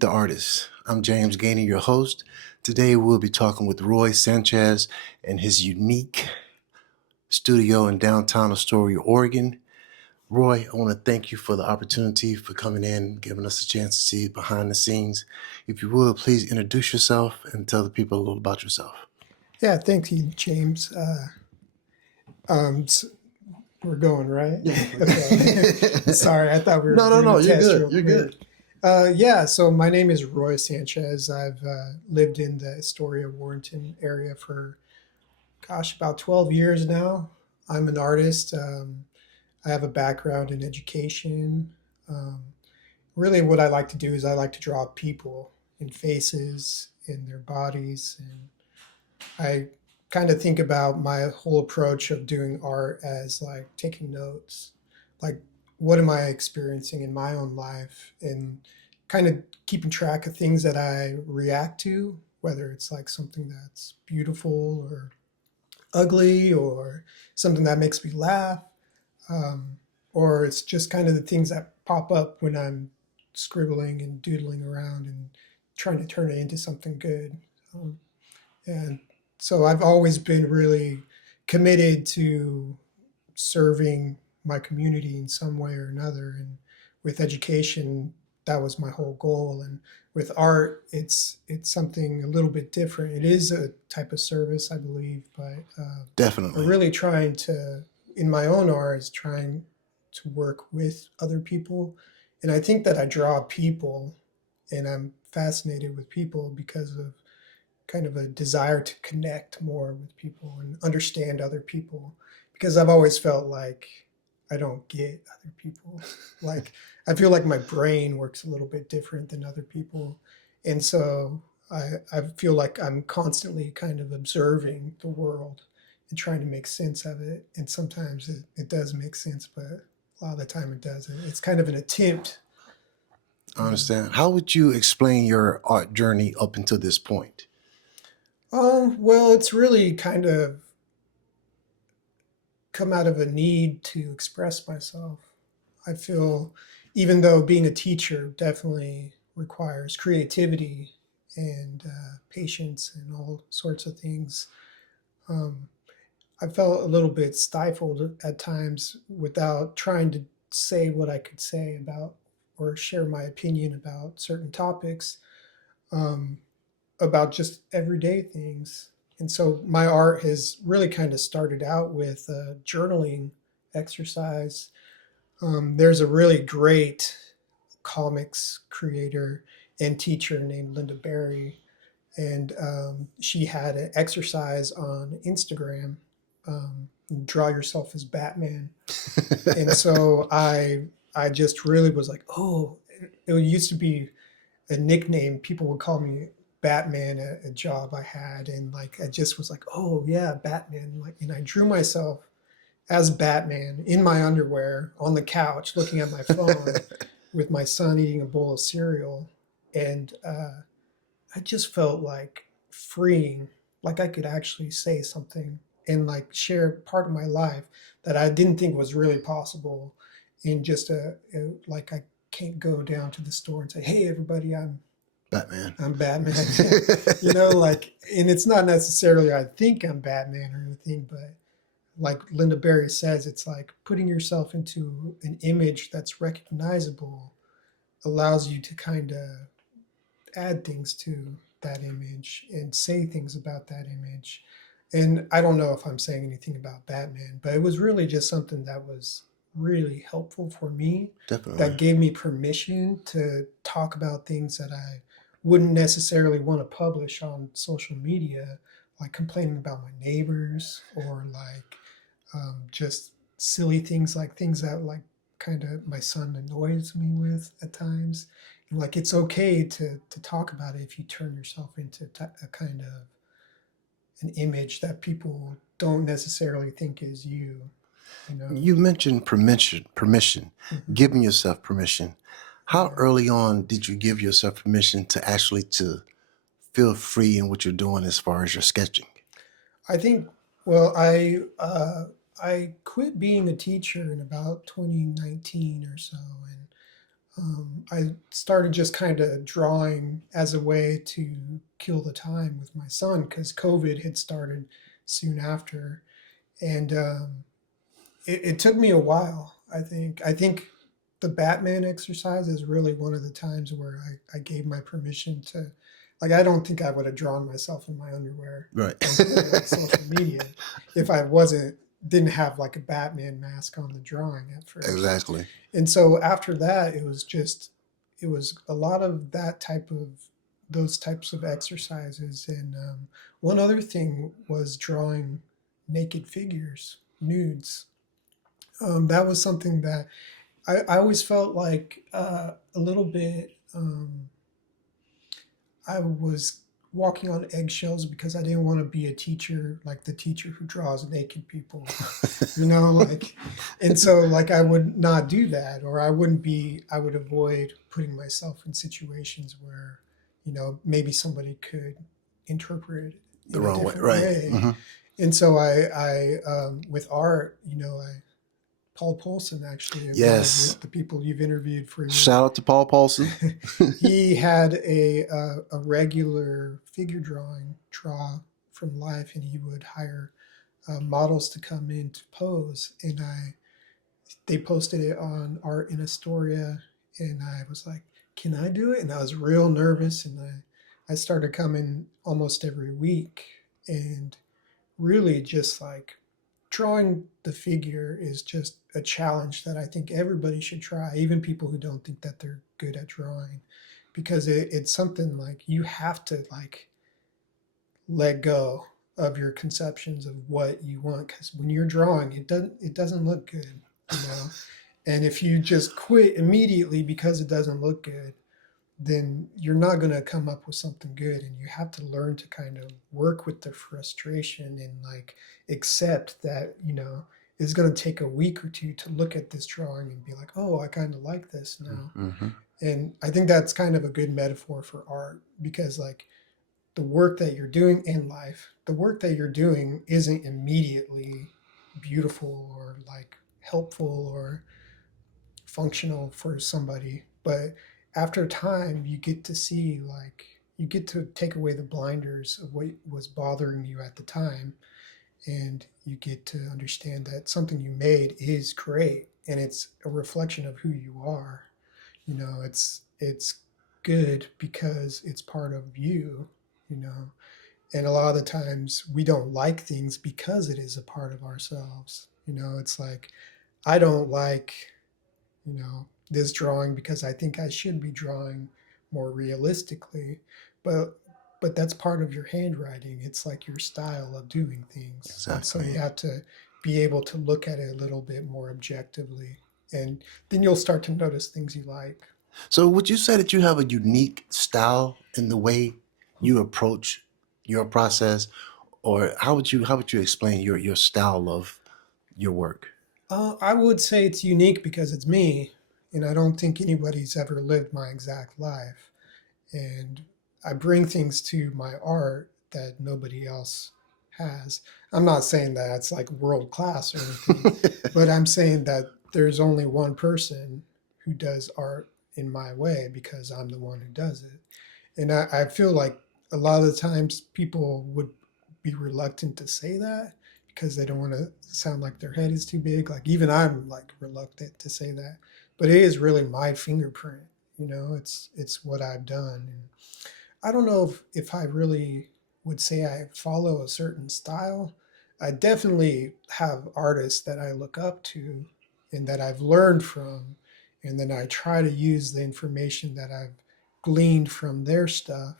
Meet the Artist. I'm James Gainey, your host. Today we'll be talking with Roy Sanchez and his unique studio in downtown Astoria, Oregon. Roy, I want to thank you for the opportunity for coming in, giving us a chance to see behind the scenes. If you will, please introduce yourself and tell the people a little about yourself. Yeah, thank you, James. S we're going, right? Yeah. Okay. Sorry, I thought we were No, doing a you're test good. real You're quick. good. Yeah, so my name is Roy Sanchez. I've lived in the Astoria Warrenton area for, gosh, about 12 years now. I'm an artist. I have a background in education. Um, Really, what I like to do is I like to draw people in faces, in their bodies, and I kind of think about my whole approach of doing art as like taking notes, like what am I experiencing in my own life, and kind of keeping track of things that I react to, whether it's like something that's beautiful or ugly or something that makes me laugh, um, or it's just kind of the things that pop up when I'm scribbling and doodling around and trying to turn it into something good. Um, and so I've always been really committed to serving my community in some way or another. And with education, that was my whole goal. And with art, it's something a little bit different. It is a type of service, I believe, but I'm Definitely. really trying to, in my own art, is trying to work with other people. And I think that I draw people, and I'm fascinated with people because of kind of a desire to connect more with people and understand other people, because I've always felt like I don't get other people. Like I feel like my brain works a little bit different than other people. And so I feel like I'm constantly kind of observing the world and trying to make sense of it. And sometimes it does make sense, but a lot of the time it doesn't. It's kind of an attempt. I understand. How would you explain your art journey up until this point? Well, it's really kind of come out of a need to express myself. I feel, even though being a teacher definitely requires creativity and patience and all sorts of things, um, I felt a little bit stifled at times without trying to say what I could say about or share my opinion about certain topics, um, about just everyday things. And so my art has really kind of started out with a journaling exercise. There's a really great comics creator and teacher named Linda Berry, and she had an exercise on Instagram. Draw yourself as Batman, and so I just really was like, oh, it used to be a nickname. People would call me Batman at a job I had, and like I just was like, oh yeah, Batman. Like, and I drew myself as Batman in my underwear on the couch, looking at my phone with my son eating a bowl of cereal, and I just felt like freeing, like I could actually say something and like share part of my life that I didn't think was really possible in just like I can't go down to the store and say, hey everybody, Batman. I'm Batman. Like, and it's not necessarily I think I'm Batman or anything, but like Linda Berry says, it's like putting yourself into an image that's recognizable allows you to kind of add things to that image and say things about that image. And I don't know if I'm saying anything about Batman, but it was really just something that was really helpful for me, Definitely. that gave me permission to talk about things that I wouldn't necessarily want to publish on social media, like complaining about my neighbors or like just silly things, like things that like kind of my son annoys me with at times. And like it's okay to talk about it if you turn yourself into a kind of an image that people don't necessarily think is you. You know. You mentioned permission, Mhm. giving yourself permission. How Yeah. early on did you give yourself permission to actually to feel free in what you're doing as far as your sketching? I think. Well, I quit being a teacher in about 2019 or so, and I started just kind of drawing as a way to kill the time with my son because COVID had started soon after, and it took me a while. I think the Batman exercise is really one of the times where I gave my permission to, like, I don't think I would have drawn myself in my underwear Right. and put it on social media if I didn't have like a Batman mask on the drawing at first. Exactly. And so after that, it was a lot of those types of exercises. And one other thing was drawing naked figures, nudes. That was something that I always felt like a little bit. I was walking on eggshells because I didn't want to be a teacher like the teacher who draws naked people, like, and so like I would not do that, or I would avoid putting myself in situations where, maybe somebody could interpret it The in a wrong way. different Right. way. Hmm. And so with art, Paul Polson, actually, one of Yes. the people you've interviewed for your, Shout out to Paul Paulson. he had a regular figure drawing draw from life, and he would hire models to come in to pose. And they posted it on Art in Astoria, and I was like, "Can I do it?" And I was real nervous, and I started coming almost every week, and really just like drawing the figure is just a challenge that I think everybody should try, even people who don't think that they're good at drawing, because it's something like you have to like let go of your conceptions of what you want, because when you're drawing, it doesn't look good, you know. And if you just quit immediately because it doesn't look good, then you're not going to come up with something good. And you have to learn to kind of work with the frustration and like accept that, it's going to take a week or two to look at this drawing and be like, oh, I kind of like this now. Mm-hmm. And I think that's kind of a good metaphor for art, because like the work that you're doing in life, the work that you're doing isn't immediately beautiful or like helpful or functional for somebody, but after time you get to see, like, you get to take away the blinders of what was bothering you at the time, and you get to understand that something you made is great and it's a reflection of who you are. It's good because it's part of you, you know and a lot of the times we don't like things because it is a part of ourselves. It's like, I don't like, this drawing because I think I should be drawing more realistically. But that's part of your handwriting. It's like your style of doing things. And so Exactly. you have to be able to look at it a little bit more objectively. And then you'll start to notice things you like. So would you say that you have a unique style in the way you approach your process, or how would you explain your style of your work? I would say it's unique because it's me, and I don't think anybody's ever lived my exact life. And I bring things to my art that nobody else has. I'm not saying that it's like world class or anything, but I'm saying that there's only one person who does art in my way because I'm the one who does it. And I feel like a lot of the times people would be reluctant to say that because they don't want to sound like their head is too big. Like, even I'm like reluctant to say that, but it is really my fingerprint. It's what I've done. And I don't know if I really would say I follow a certain style. I definitely have artists that I look up to and that I've learned from, and then I try to use the information that I've gleaned from their stuff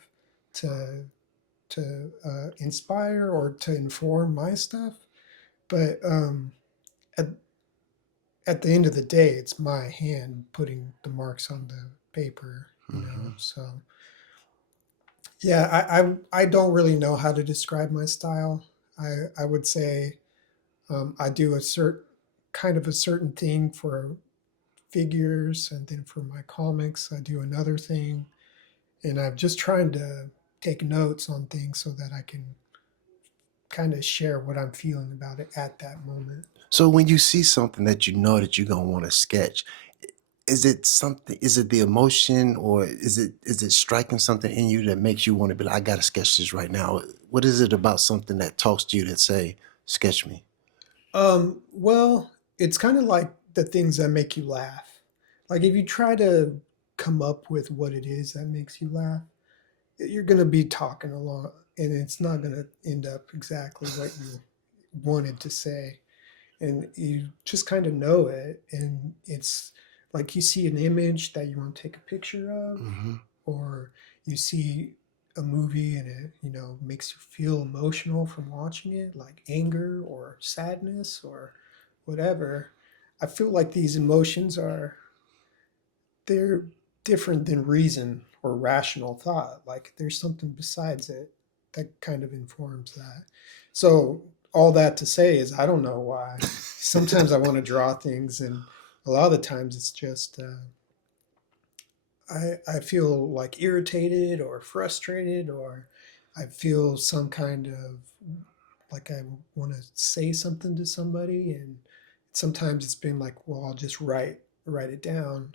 to inspire or to inform my stuff. But at at the end of the day, it's my hand putting the marks on the paper. Mm-hmm. So yeah, I don't really know how to describe my style. I would say I do a certain thing for figures, and then for my comics I do another thing, and I'm just trying to take notes on things so that I can kind of share what I'm feeling about it at that moment. So when you see something that you know that you're gonna want to sketch, is it something, is it the emotion, or is it striking something in you that makes you want to be like, I gotta sketch this right now? What is it about something that talks to you that say, sketch me? Well, it's kind of like the things that make you laugh. Like if you try to come up with what it is that makes you laugh, you're going to be talking a lot and it's not going to end up exactly what you wanted to say. And you just kind of know it. And it's like you see an image that you want to take a picture of, Hmm. or you see a movie and it, makes you feel emotional from watching it, like anger or sadness or whatever. I feel like these emotions they're different than reason or rational thought. Like there's something besides it that kind of informs that. So all that to say is I don't know why. Sometimes I want to draw things, and a lot of the times it's just I feel like irritated or frustrated, or I feel some kind of like I want to say something to somebody, and sometimes it's been like, well, I'll just write it down,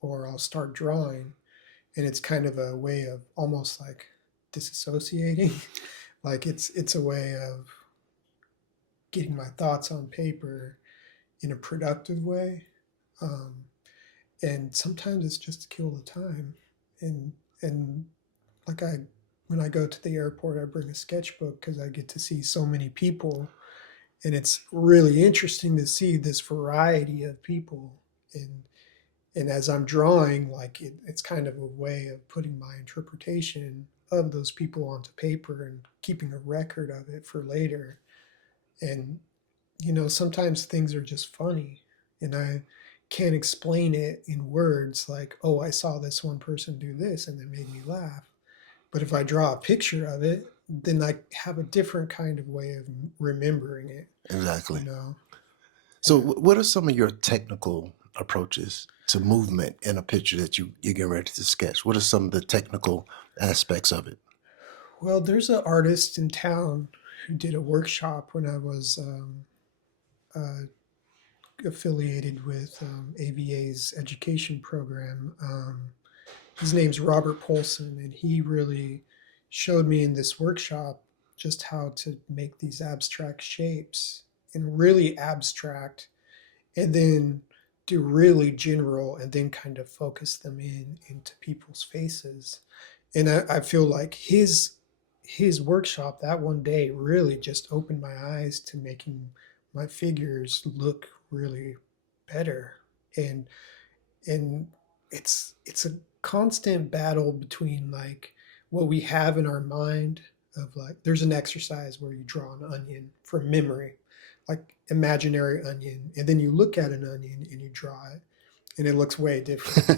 or I'll start drawing, and it's kind of a way of almost like disassociating. Like it's a way of getting my thoughts on paper in a productive way. Um, and sometimes it's just to kill the time. And like when I go to the airport, I bring a sketchbook because I get to see so many people, and it's really interesting to see this variety of people. And as I'm drawing, like it's kind of a way of putting my interpretation of those people onto paper and keeping a record of it for later. And sometimes things are just funny, and I can't explain it in words like, oh, I saw this one person do this and it made me laugh. But if I draw a picture of it, then I have a different kind of way of remembering it, you Exactly. know? So, Yeah. what are some of your technical approaches to movement in a picture that you get ready to sketch? What are some of the technical aspects of it? Well, there's an artist in town who did a workshop when I was uh, affiliated with AVA's education program. His name's Robert Polson, and he really showed me in this workshop just how to make these abstract shapes and really abstract, and then do really general, and then kind of focus them into people's faces. And I feel like his workshop that one day really just opened my eyes to making my figures look really better. And and it's a constant battle between like what we have in our mind of like there's an exercise where you draw an onion from memory, like imaginary onion, and then you look at an onion and you draw it and it looks way different.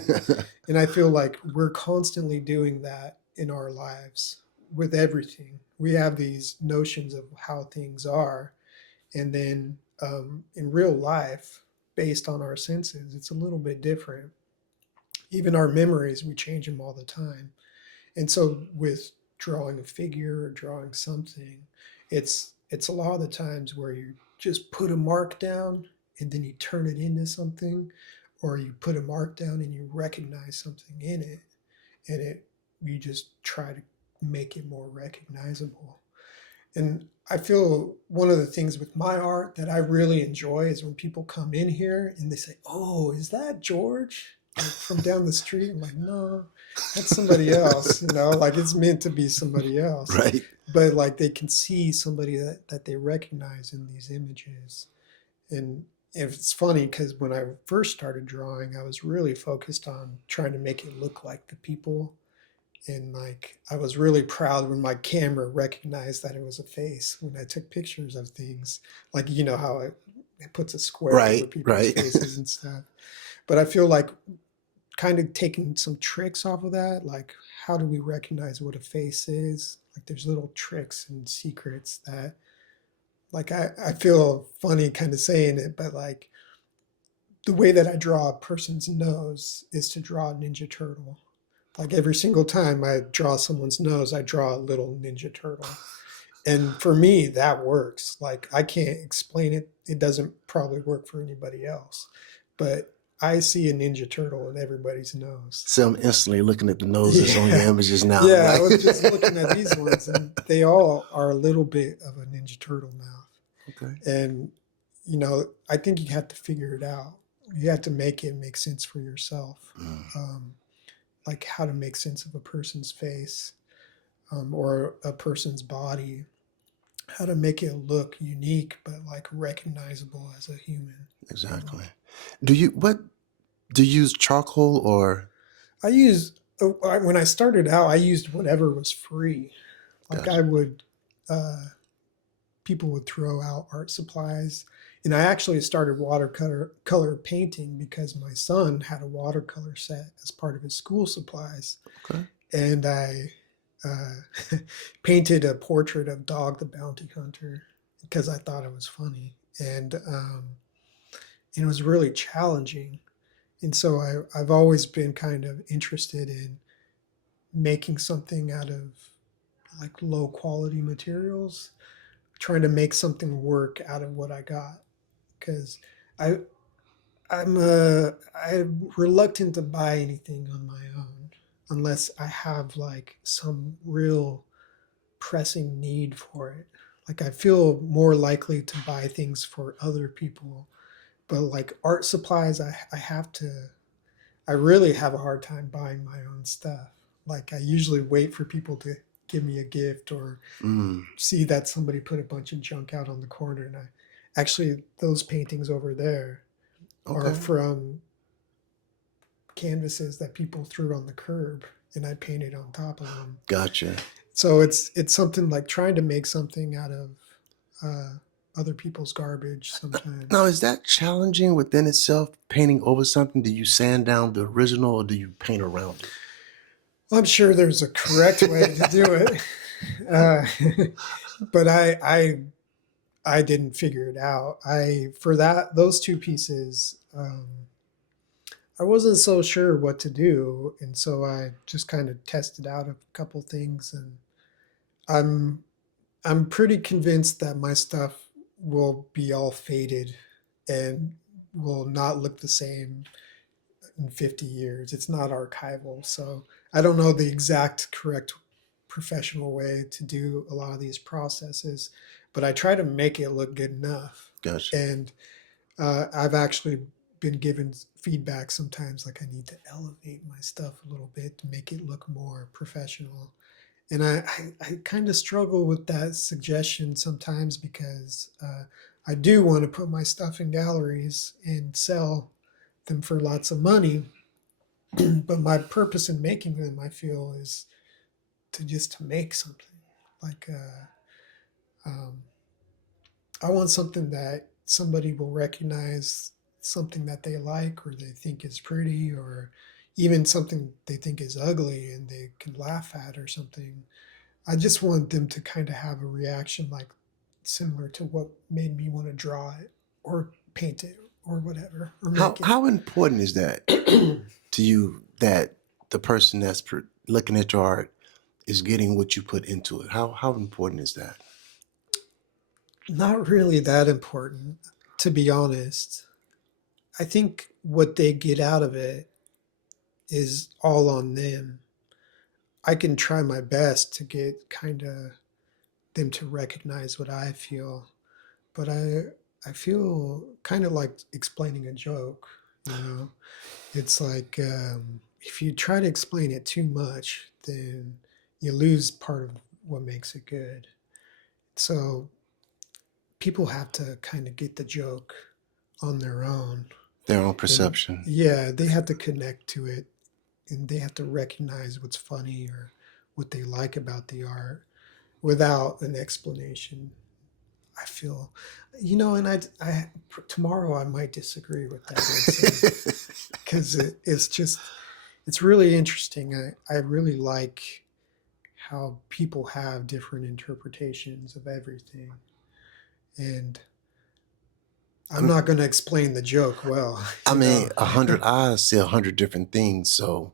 And I feel like we're constantly doing that in our lives with everything. We have these notions of how things are, and then in real life, based on our senses, it's a little bit different. Even our memories, we change them all the time. And so with drawing a figure or drawing something, it's a lot of the times where you just put a mark down and then you turn it into something, or you put a mark down and you recognize something in it, and it you just try to make it more recognizable. And I feel one of the things with my art that I really enjoy is when people come in here and they say, "Oh, is that George?" Like from down the street. I'm like, "No, that's somebody else." Like it's meant to be somebody else. Right. But like they can see somebody that they recognize in these images. And it's funny because when I first started drawing, I was really focused on trying to make it look like the people, and like I was really proud when my camera recognized that it was a face when I took pictures of things. Like how it puts a square over Right. people's Right. faces and stuff. But I feel like kind of taking some tricks off of that, like how do we recognize what a face is? Like there's little tricks and secrets that like I feel funny kind of saying it, but like the way that I draw a person's nose is to draw a Ninja Turtle. Like every single time I draw someone's nose, I draw a little Ninja Turtle. And for me, that works. Like I can't explain it. It doesn't probably work for anybody else. But I see a Ninja Turtle in everybody's nose. So I'm instantly looking at the noses on your Yeah. images now. Yeah, I was just looking at these ones, and they all are a little bit of a Ninja Turtle mouth. Okay. And, I think you have to figure it out. You have to make it make sense for yourself. Like how to make sense of a person's face, or a person's body, how to make it look unique, but like recognizable as a human. Exactly. Do you use charcoal or? I use, when I started out, I used whatever was free. Like Gotcha. I would, people would throw out art supplies. And I actually started watercolor painting because my son had a watercolor set as part of his school supplies. Okay. And I painted a portrait of Dog the Bounty Hunter because I thought it was funny. And it was really challenging. And so I've always been kind of interested in making something out of like low quality materials, trying to make something work out of what I got. Because I I'm reluctant to buy anything on my own unless I have like some real pressing need for it. Like I feel more likely to buy things for other people, but like art supplies, I really have a hard time buying my own stuff. Like I usually wait for people to give me a gift or see that somebody put a bunch of junk out on the corner. And actually, those paintings over there are Okay. from canvases that people threw on the curb and I painted on top of them. Gotcha. So it's something like trying to make something out of other people's garbage sometimes. Now, is that challenging within itself, painting over something? Do you sand down the original or do you paint around it? I'm sure there's a correct way to do it, but I didn't figure it out. For those two pieces, I wasn't so sure what to do, and so I just kind of tested out a couple things, and I'm I'm pretty convinced that my stuff will be all faded and will not look the same in 50 years. It's not archival, so I don't know the exact correct professional way to do a lot of these processes, but I try to make it look good enough. Gotcha. And I've actually been given feedback sometimes like I need to elevate my stuff a little bit to make it look more professional. And I kind of struggle with that suggestion sometimes because I do want to put my stuff in galleries and sell them for lots of money. But my purpose in making them, I feel, is to make something. Like I want something that somebody will recognize, something that they like or they think is pretty, or even something they think is ugly and they can laugh at or something. I just want them to kind of have a reaction like similar to what made me want to draw it or paint it or whatever or make How important is that it. to you that the person that's looking at your art is getting what you put into it? How important is that? Not really that important, to be honest. I think what they get out of it is all on them. I can try my best to get kind of them to recognize what I feel, but I feel kind of like explaining a joke, you know. It's like if you try to explain it too much, then you lose part of what makes it good. So people have to kind of get the joke on their own. Their own And perception. yeah, they have to connect to it and they have to recognize what's funny or what they like about the art without an explanation. I feel, and tomorrow I might disagree with that answer because it's really interesting. I really like how people have different interpretations of everything, and I I'm mean, not going to explain the joke well. I You mean, know. 100 eyes see 100 different things, so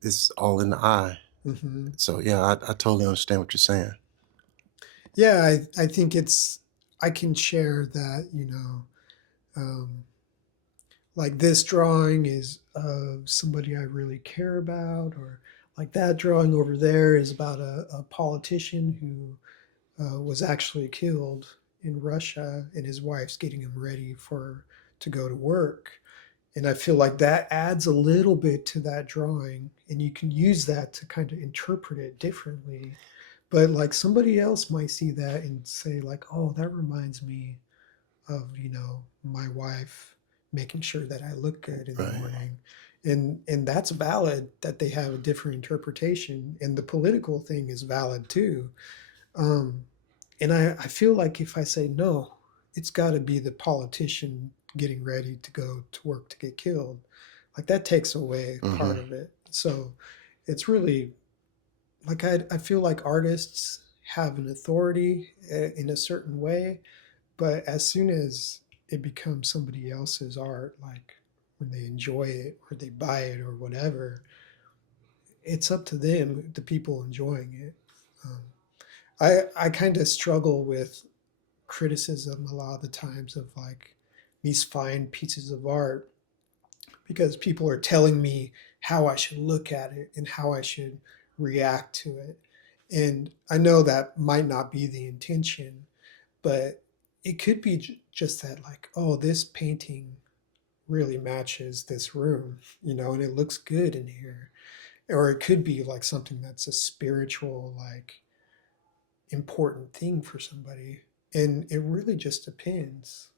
it's all in the eye. Hmm. So yeah, I totally understand what you're saying. Yeah, I think I can share that, um, like this drawing is of somebody I really care about, or like that drawing over there is about a politician who was actually killed in Russia, and his wife's getting him ready for to go to work. And I feel like that adds a little bit to that drawing, and you can use that to kind of interpret it differently. But like somebody else might see that and say like, "Oh, that reminds me of, my wife making sure that I look good in the Right. morning." And that's valid that they have a different interpretation, and the political thing is valid too. Um, and I feel like if I say no, it's got to be the politician getting ready to go to work to get killed. Like that takes away part Mm-hmm. of it. So it's really like I feel like artists have an authority in a certain way, but as soon as it becomes somebody else's art, like when they enjoy it or they buy it or whatever, it's up to them, the people enjoying it. Um, I kind of struggle with criticism a lot of the times of like these fine pieces of art because people are telling me how I should look at it and how I should react to it. And I know that might not be the intention, but it could be just that, like, oh, this painting really matches this room, and it looks good in here. Or it could be like something that's a spiritual, like, important thing for somebody. And it really just depends.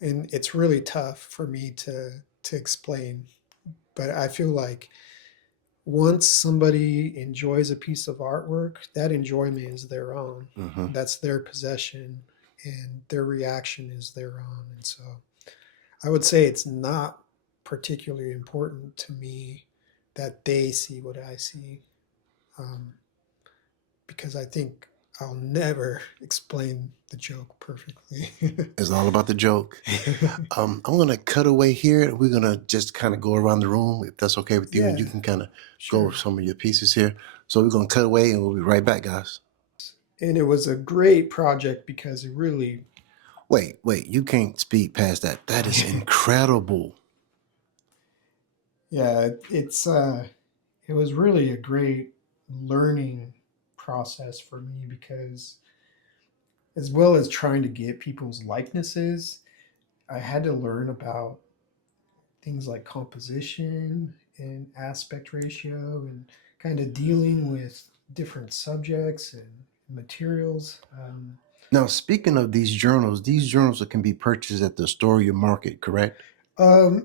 And it's really tough for me to explain. But I feel like once somebody enjoys a piece of artwork, that enjoyment is their own. Mm-hmm. That's their possession, and their reaction is their own. And so I would say it's not particularly important to me that they see what I see, um, because I think I'll never explain the joke perfectly. It's all about the joke. I'm gonna cut away here. We're gonna just kind of go around the room, if that's okay with you, and Yeah, you can kind of go over sure. some of your pieces here. So we're gonna cut away, and we'll be right back, guys. And it was a great project because it really, Wait, you can't speak past that. That is incredible. yeah, it was really a great learning process for me because as well as trying to get people's likenesses, I had to learn about things like composition and aspect ratio and kind of dealing with different subjects and materials. Now, speaking of these journals can be purchased at the Astoria Market, correct? I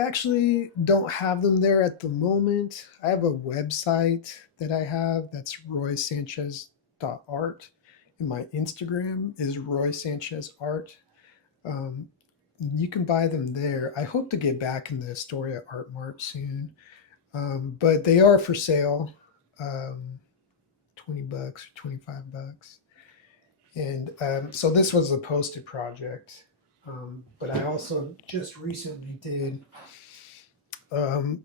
actually don't have them there at the moment. I have a website that I have that's roysanchez.art, and my Instagram is Roy Sanchez Art. Um, you can buy them there. I hope to get back in the Astoria Art Mart soon, but they are for sale, um, $20 or $25. And so this was a posted project, but I also just recently did.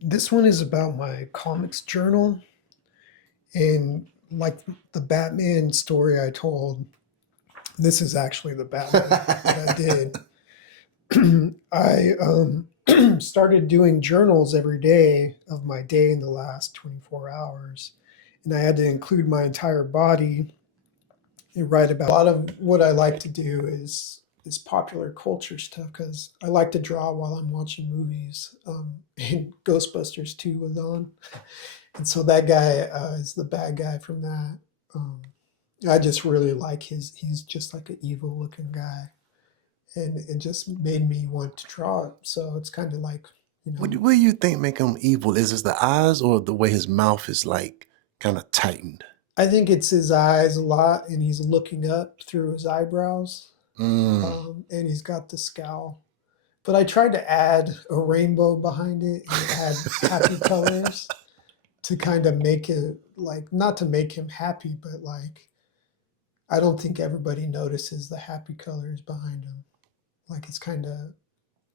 This one is about my comics journal, and like the Batman story I told, this is actually the Batman that I did. I started doing journals every day of my day in the last 24 hours, and I had to include my entire body and write about. A lot of what I like to do is popular culture stuff because I like to draw while I'm watching movies. And Ghostbusters 2 was on, and so that guy is the bad guy from that. Um, I just really like he's just like an evil looking guy, and it just made me want to draw it. So it's kind of like, What do you think make him evil? Is it the eyes or the way his mouth is like kind of tightened? I think it's his eyes a lot, and he's looking up through his eyebrows, Mm. and he's got the scowl. But I tried to add a rainbow behind it and add happy colors to kind of make it like, not to make him happy, but like I don't think everybody notices the happy colors behind him. Like it's kind of,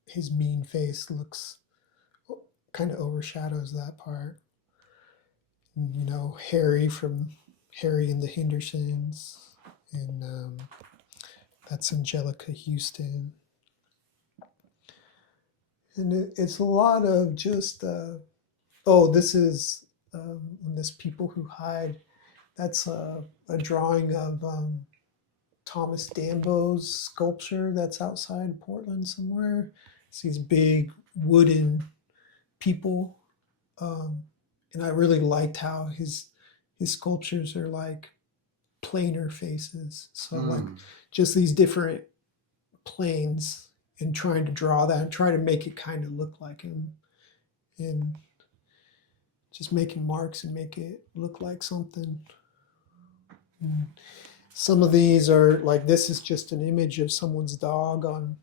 his mean face looks, kind of overshadows that part. And, Harry from Harry and the Hendersons, and that's Angelica Houston. And it's a lot of just, oh, this is this people who hide. That's a drawing of Thomas Dambo's sculpture that's outside Portland somewhere. It's these big wooden people, and I really liked how his sculptures are like planar faces. So like just these different planes, and trying to draw that and trying to make it kind of look like him, and just making marks and make it look like something. And some of these are like, this is just an image of someone's dog on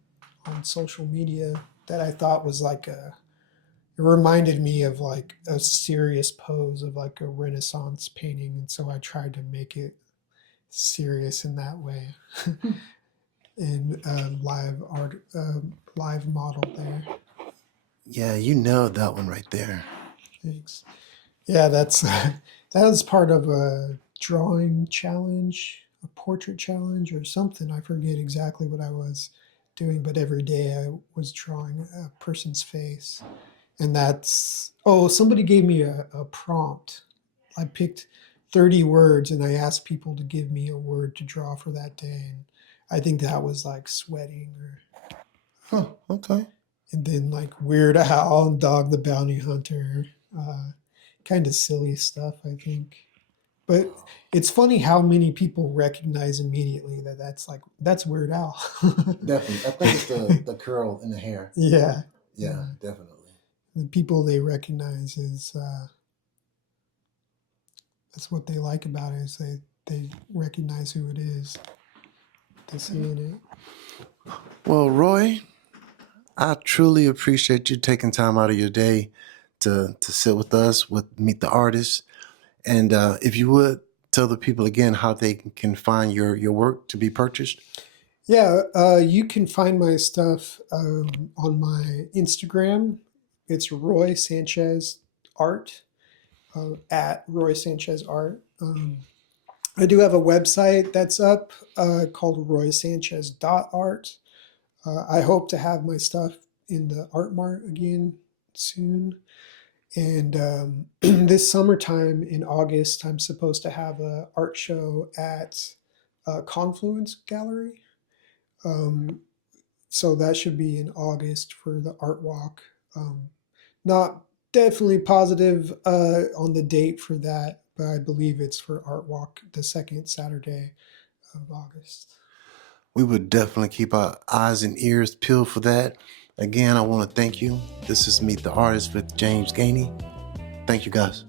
social media that I thought was like it reminded me of like a serious pose of like a Renaissance painting, and so I tried to make it serious in that way. And live art, live model there. Yeah, you nailed that one right there. Thanks. Yeah, that's that was part of a drawing challenge, a portrait challenge, or something. I forget exactly what I was doing, but every day I was drawing a person's face. And that's, oh, somebody gave me a prompt. I picked 30 words and I asked people to give me a word to draw for that day. And I think that was like sweating, or Huh, okay. and then like Weird Al and Dog the Bounty Hunter. Kind of silly stuff, I think. But it's funny how many people recognize immediately that that's Weird Al. Definitely. I think it's the curl in the hair. Yeah. Yeah, definitely. The people they recognize is that's what they like about it, is they recognize who it is. They see in it. Well, Roy, I truly appreciate you taking time out of your day to sit with us, with Meet the Artist. And if you would tell the people again how they can find your work to be purchased. Yeah, you can find my stuff on my Instagram. It's Roy Sanchez Art, at Roy Sanchez Art. I do have a website that's up called roysanchez.art. I hope to have my stuff in the Art Mart again soon. And this summertime in August, I'm supposed to have an art show at Confluence Gallery. So that should be in August for the art walk. Not definitely positive on the date for that, but I believe it's for art walk the second Saturday of August. We would definitely keep our eyes and ears peeled for that. Again, I want to thank you. This is Meet the Artist with James Gainey. Thank you, guys.